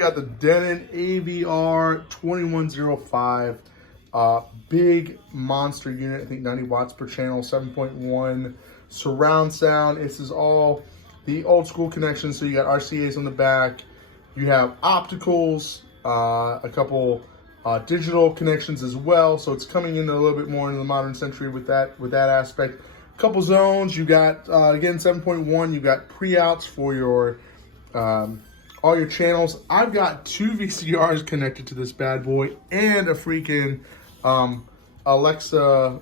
got the Denon AVR-2105. Big monster unit, I think 90 watts per channel, 7.1 surround sound. This is all the old school connections. So you got RCAs on the back. You have opticals, a couple digital connections as well. So it's coming in a little bit more into the modern century with that aspect. Couple zones. You got again 7.1. You got pre-outs for your all your channels. I've got 2 VCRs connected to this bad boy and a freaking Alexa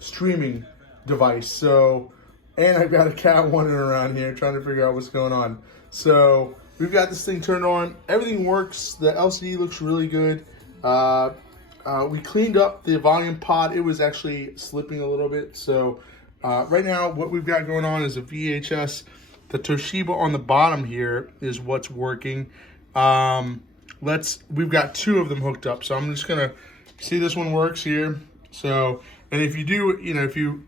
streaming device. So, and I've got a cat wandering around here trying to figure out what's going on. So we've got this thing turned on. Everything works. The LCD looks really good. We cleaned up the volume pod. It was actually slipping a little bit. So right now what we've got going on is a VHS. The Toshiba on the bottom here is what's working. We've got 2 of them hooked up. So I'm just gonna see this one works here. So, and if you do, if you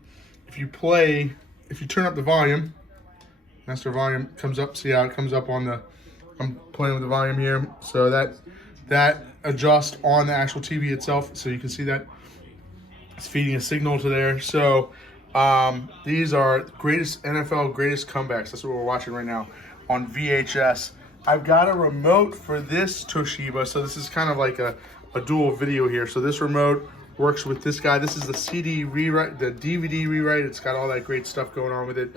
turn up the volume, master volume comes up. See how it comes up on the, I'm playing with the volume here. So that adjusts on the actual TV itself. So you can see that it's feeding a signal to there. So these are greatest NFL greatest comebacks. That's what we're watching right now on VHS. I've got a remote for this Toshiba. So this is kind of like a dual video here. So this remote works with this guy. This is the CD rewrite, the DVD rewrite. It's got all that great stuff going on with it.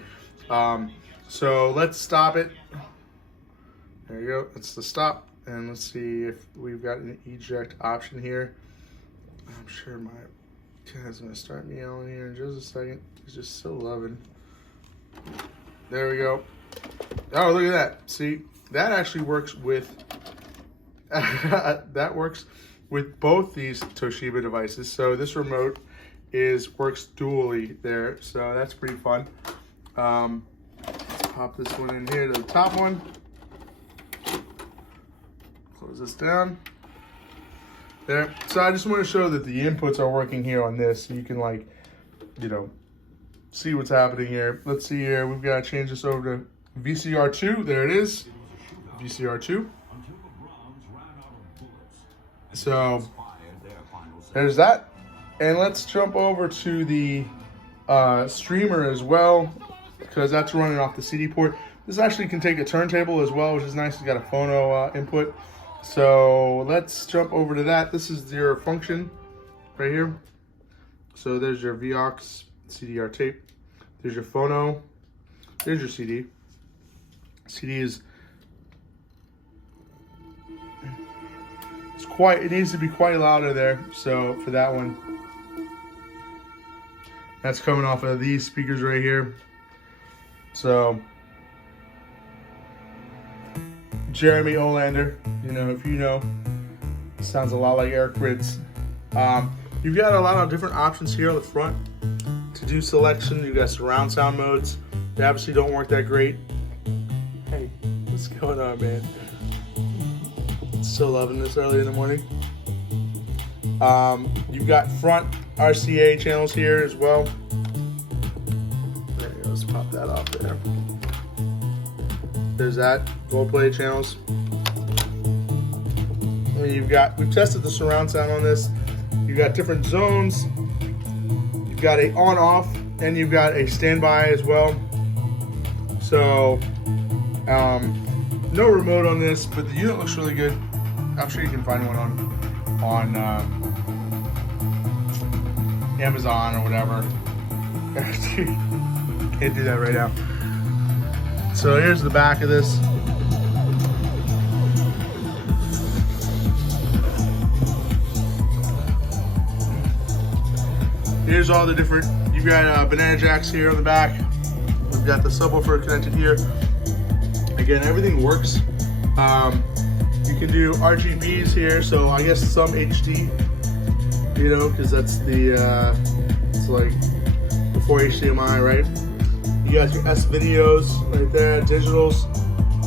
So let's stop it. There you go. That's the stop. And let's see if we've got an eject option here. I'm sure my cat's gonna start meowing here in just a second. He's just so loving. There we go. Oh, look at that. See, that actually works with that works with both these Toshiba devices. So this remote works dually there. So that's pretty fun. Let's pop this one in here to the top one. Close this down. There. So I just want to show that the inputs are working here on this, so you can see what's happening here. Let's see here. We've got to change this over to VCR2. There it is. VCR2. So there's that. And let's jump over to the streamer as well, because that's running off the CD port. This actually can take a turntable as well, which is nice. It's got a phono input. So let's jump over to that. This is your function right here. So there's your VOX CDR tape. There's your phono. There's your CD. CD is it needs to be quite louder there. So for that one, that's coming off of these speakers right here. So Jeremy Olander, if you know, sounds a lot like Eric Ritz. You've got a lot of different options here on the front to do selection. You've got surround sound modes. They obviously don't work that great. Hey, what's going on, man? Still loving this early in the morning. You've got front RCA channels here as well. There you go, let's pop that off there. There's that, gold plate channels. And we've tested the surround sound on this. You've got different zones. You've got a on off and you've got a standby as well. So, no remote on this, but the unit looks really good. I'm sure you can find one on Amazon or whatever. Can't do that right now. So here's the back of this. Here's all the different, you've got banana jacks here on the back. We've got the subwoofer connected here. Again, everything works. You can do RGBs here, so I guess some HD, because that's it's like before HDMI, right? You got your S videos right there, digitals,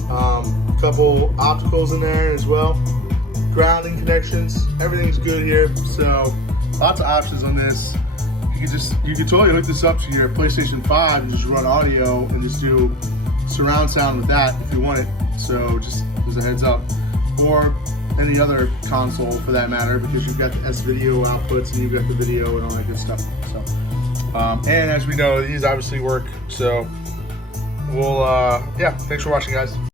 a couple opticals in there as well, grounding connections, everything's good here. So lots of options on this. You can totally hook this up to your PlayStation 5 and just run audio and just do surround sound with that if you want it. So just as a heads up. or any other console for that matter, because you've got the S-video outputs and you've got the video and all that good stuff. So, and as we know, these obviously work. So we'll, yeah, thanks for watching, guys.